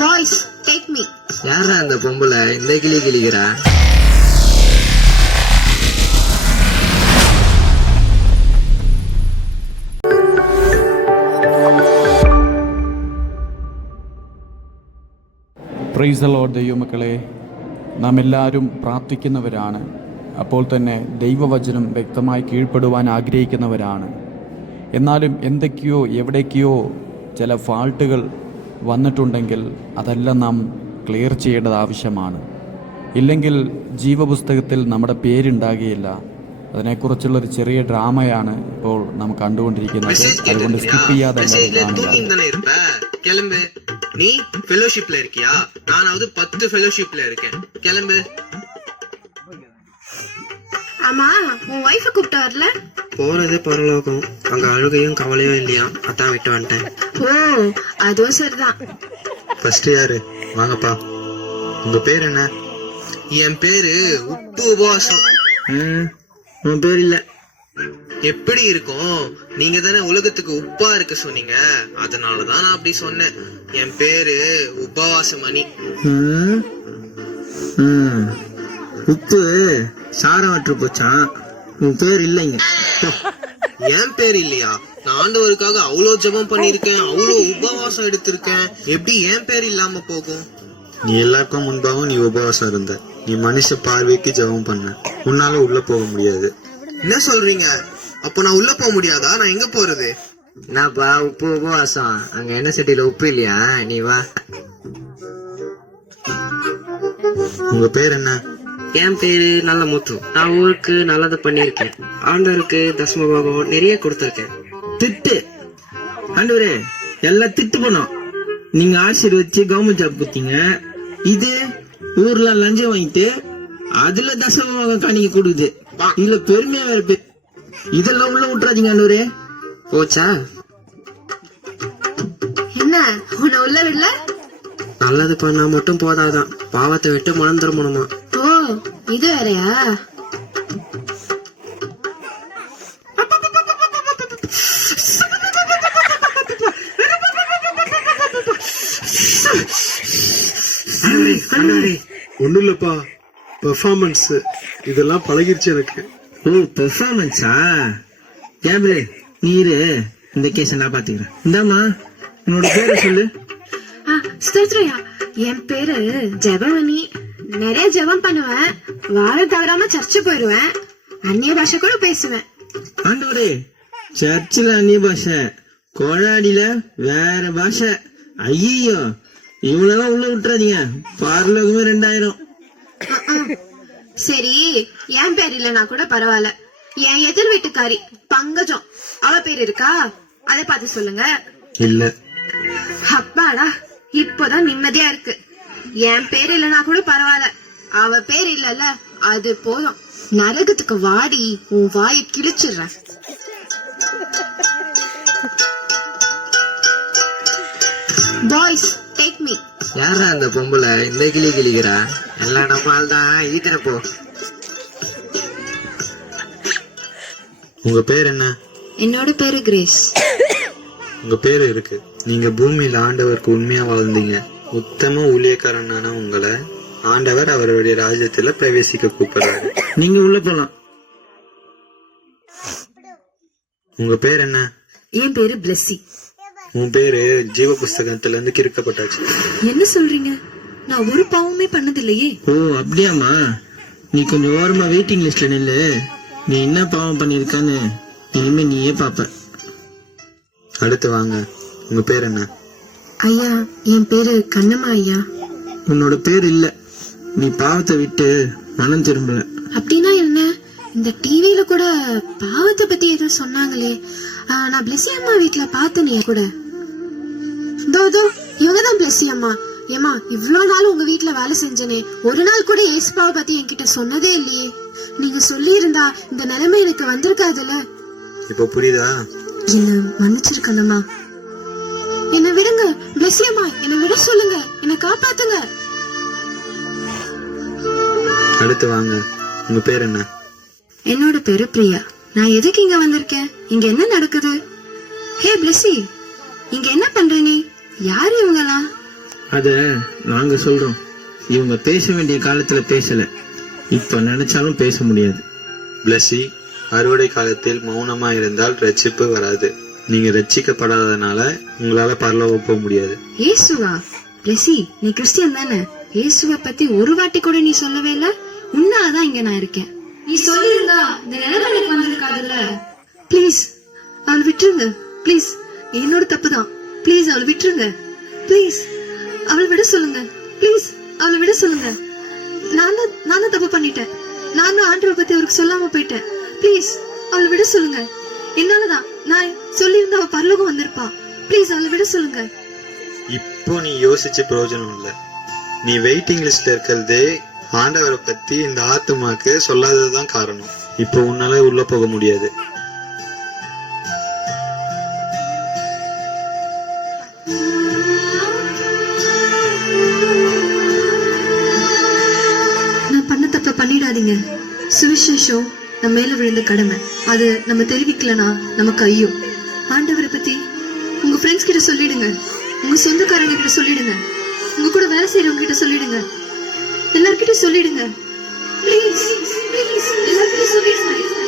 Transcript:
Boys take me. யாரா அந்த பொம்பளை இந்த கிளி கிளிக்கிறா? Praise the Lord. ദൈവമക്കളെ, നാം എല്ലാവരും പ്രാർത്ഥിക്കുന്നവരാണ്. അപ്പോൾ തന്നെ ദൈവവചനം വ്യക്തമായി കീഴ്പ്പെടുവാൻ ആഗ്രഹിക്കുന്നവരാണ്. എന്നാലും എന്തൊക്കെയോ എവിടേക്കോ ചില ഫാൾട്ടുകൾ വന്നിട്ടുണ്ടെങ്കിൽ അതെല്ലാം നാം ക്ലിയർ ചെയ്യേണ്ടത് ആവശ്യമാണ്. ഇല്ലെങ്കിൽ ജീവപുസ്തകത്തിൽ നമ്മുടെ പേരുണ്ടാകുകയില്ല. അതിനെക്കുറിച്ചുള്ളൊരു ചെറിയ ഡ്രാമയാണ് ഇപ്പോൾ നാം കണ്ടുകൊണ്ടിരിക്കുന്നത്. അതുകൊണ്ട് സ്കിപ്പ് ചെയ്യാതെ കാണുക. கிளம்பு. நீ ஃபெலோஷிப்ல இருக்கியா? நானாவது 10 ஃபெலோஷிப்ல இருக்கேன். கிளம்பு. ஆமா, உன் வைஃப கூப்பிட்டு வரல? போறது பரலோகம், அங்க அழுகையும் கவலையும் இல்லையா, அதான் விட்டு வந்துட்டேன். ஓ, அதுவும் சரிதான். ஃபர்ஸ்ட் யாரு? வாங்கப்பா. உங்க பேர் என்ன? என் பேரு உப்பு உபவாசம். உன் பேர் இல்ல. எப்படி இருக்கும்? நீங்க தானே உலகத்துக்கு உப்பா இருக்க சொன்னீங்க, அதனாலதான் நான் அப்படி சொன்னேன். என் பேரு உபவாசமணி. உப்பு சாரவற்று போச்சான். உன் பேர் இல்லைங்க. என் பேர் இல்லையா? நான் ஆண்டவருக்காக அவ்வளவு ஜெபம் பண்ணிருக்கேன், அவ்வளவு உபவாசம் எடுத்திருக்கேன். எப்படி என் பேர் இல்லாம போகும்? நீ எல்லாருக்கும் முன்பாகவும் நீ உபவாசம் இருந்த. நீ மனுஷ பார்வைக்கு ஜெபம் பண்ண. உன்னால உள்ள போக முடியாது. என்ன சொல்றீங்க? அப்ப நான் உள்ள போக முடியாதா? நான் எங்க போறது? என்னப்பா உப்பு உபவாசம்? அங்க என்ன செட்டில உப்பு இல்லையா? நீ வா. உங்க பேர் என்ன? என் பேரு நல்ல முத்து. நான் ஊருக்கு நல்லது பண்ணிருக்கேன். ஆண்டவருக்கு தசமபாகம் நிறைய கொடுத்திருக்கேன். திட்டு ஆண்டவரே, எல்லாம் திட்டு பண்ணோம். நீங்க ஆசீர்வதிச்சு கவர்மெண்ட் ஜாப் கொடுத்தீங்க. இது ஊர்ல லஞ்சம் வாங்கிட்டு அதுல தசமபாகம் காணிக்க கொடுக்குது. இதுல பெருமையா வேற இதெல்லாம் உள்ள விட்டுறாதீங்க ஆண்டவரே. போச்சா? என்ன உன்னை உள்ள விடல? நல்லது பண்ணா மட்டும் போதாதான், பாவத்தை விட்டு மனம் திரும்பணுமா? ஓ, இது வேறையா? ஒண்ணும் இல்லப்பா, பெர்ஃபார்மன்ஸ் இதெல்லாம் பழகிருச்சு எனக்கு. ஓ, பெர்ஃபார்மன்ஸா? கேபிளே, நீரு இந்த கேஸ நான் பாத்துக்கிறேன். இந்தாமா, உன்னோட பேரை சொல்லு. ஸ்தோத்ரையா, என் பேரு ஜெபமணி. நிறைய ஜெபம் பண்ணுவேன், வாழ தவறாம சர்ச்சு போயிடுவேன், அந்நிய பாஷை கூட பேசுவேன். ஆண்டவரே, சர்ச்சில் அந்நிய பாஷை, கோழாடியில வேற பாஷை. ஐயோ, இவ்வளவு உள்ள விட்டுறாதீங்க. பரலோகமே 2000. சரி, என் பேர் இல்லனா கூட பரவாயில்ல. என் எதிர் வீட்டுக்காரி பங்கஜம், அவ பேர் இருக்கா? அதை பார்த்து சொல்லுங்க. இல்ல. அப்பாடா, இப்போதான் நிம்மதியா இருக்கு. என் பேர் இல்லனா கூட பரவாயில்ல, அவ பேர் இல்லல்ல, அது போதும். நரகத்துக்கு வாடி, உன் வாயை கிழிச்சிடுறேன். Boys take me. யாரா அந்த பொம்பளை இந்த கிளி கிளிக்கிறா? எல்லாம் நம்மால் தான் ஈக்கிற. போ. உங்க பேர் என்ன? என்னோட பேரு கிரேஸ். உங்க பேரு இருக்கு. நீங்க பூமியில ஆண்டவருக்கு உண்மையா வாழ்ந்தீங்க. உத்தம ஊழியக்காரனான உங்களை ஆண்டவர் அவருடைய ராஜ்யத்துல பிரவேசிக்க கூப்பிடுறாரு. நீங்க உள்ள போலாம். உங்க பேர் என்ன? என் பேரு பிளெஸி. உன் பேரு ஜீவ புஸ்தகத்துல இருந்து கிறுக்கப்பட்டாச்சு. என்ன சொல்றீங்க? நான் ஒரு பாவமே பண்ணதில்லையே. ஓ, அப்படியாமா? நீ கொஞ்சம் ஓரமா வெயிட்டிங் லிஸ்ட்ல நில்லு. நீ என்ன பாவம் பண்ணிருக்கான்னு இனிமே நீயே பாப்ப. அடுத்து வாங்க. உங்க பேர் என்ன? ஐயா, என் பேரு கண்ணம்மா ஐயா. உன்னோட பேர் இல்ல. நீ பாவத்தை விட்டு மனம் திரும்பல. அப்படின்னா என்ன? இந்த டிவில கூட பாவத்தை பத்தி ஏதோ சொன்னாங்களே. நான் பிளெஸி அம்மா வீட்டுல பாத்தனே கூட. தோ இவங்கதான் பிளெஸி அம்மா. ஏமா, இவ்வளவு நாள் உங்க வீட்டுல வேலை செஞ்சனே, ஒரு நாள் கூட ஏசுபாவை பத்தி என்கிட்ட சொன்னதே இல்லையே. நீங்க சொல்லி இருந்தா இந்த நிலைமை எனக்கு வந்திருக்காதுல்ல. இப்ப புரியுதா? என்ன மன்னிச்சிருக்கணுமா? என்ன விடுங்க பிளெஸி அம்மா, என்ன விட சொல்லுங்க, என்ன காப்பாத்துங்க. அடுத்து வாங்க. உங்க பேர் என்ன? என்னோட பேரு பிரியா. நான் எதுக்கு இங்க வந்திருக்கேன்? இங்க என்ன நடக்குது? ஹே பிளெஸி, இங்க என்ன பண்ற நீ? யாரு இவங்கலாம்? அத நாங்க சொல்றோம். இவங்க பேச வேண்டிய காலத்துல பேசல, இப்ப நினைச்சாலும் பேச முடியாது. பிளஸி, அறுவடை காலத்தில் மௌனமா இருந்தால் ரட்சிப்பு வராது. நீங்க ரட்சிக்கப்படாதனால உங்களால பரலோகம் போக முடியாது. ஏசுவா? பிளெஸி, நீ கிறிஸ்டியன் தானே? இயேசுவை பத்தி ஒரு வாட்டி கூட நீ சொல்லவே இல்ல. உன்னாலதான் இங்க நான் இருக்கேன். நீ சொல்லிருந்தா இந்த நிலைமை எனக்கு வந்திருக்காதுல்ல. ப்ளீஸ் அவளை விட்டுருங்க. ப்ளீஸ், என்னோட தப்புதான். ப்ளீஸ் அவளை விட்டுருங்க. ப்ளீஸ் அவளை விட சொல்லுங்க. ப்ளீஸ் அவளை விட சொல்லுங்க. நானும் தப்பு பண்ணிட்டேன். நானும் ஆண்டவரை பத்தி அவருக்கு சொல்லாம போயிட்டேன். ப்ளீஸ் அவளை விட சொல்லுங்க. என்னாலதான். நான் சொல்லியிருந்தா அவ பரலோகம் வந்திருப்பா. ப்ளீஸ் அவளை விட சொல்லுங்க. இப்போ நீ யோசிச்சு பிரயோஜனம் இல்ல. நீ வெயிட்டிங் லிஸ்ட்ல இருக்கிறதே ஆண்டவரை பத்தி இந்த ஆத்துமாக்கு சொல்லாததுதான் காரணம். இப்போ உன்னால உள்ள போக முடியாது. நான் பண்ண தப்ப பண்ணிடாதீங்க. சுவிசேஷம் நம்ம மேல விழுந்த கடமை. அது நம்ம தெரிவிக்கலனா நமக்கு ஐயோ. ஆண்டவரை பத்தி உங்க ஃப்ரெண்ட்ஸ் கிட்ட சொல்லிடுங்க. உங்க சொந்தக்காரங்க கிட்ட சொல்லிடுங்க. உங்க கூட வேலை செய்யறவங்க கிட்ட சொல்லிடுங்க. எல்லார்கிட்டயும் சொல்லிடுங்க. ப்ளீஸ் ப்ளீஸ் எல்லார்கிட்டயும் சொல்லிடுங்க.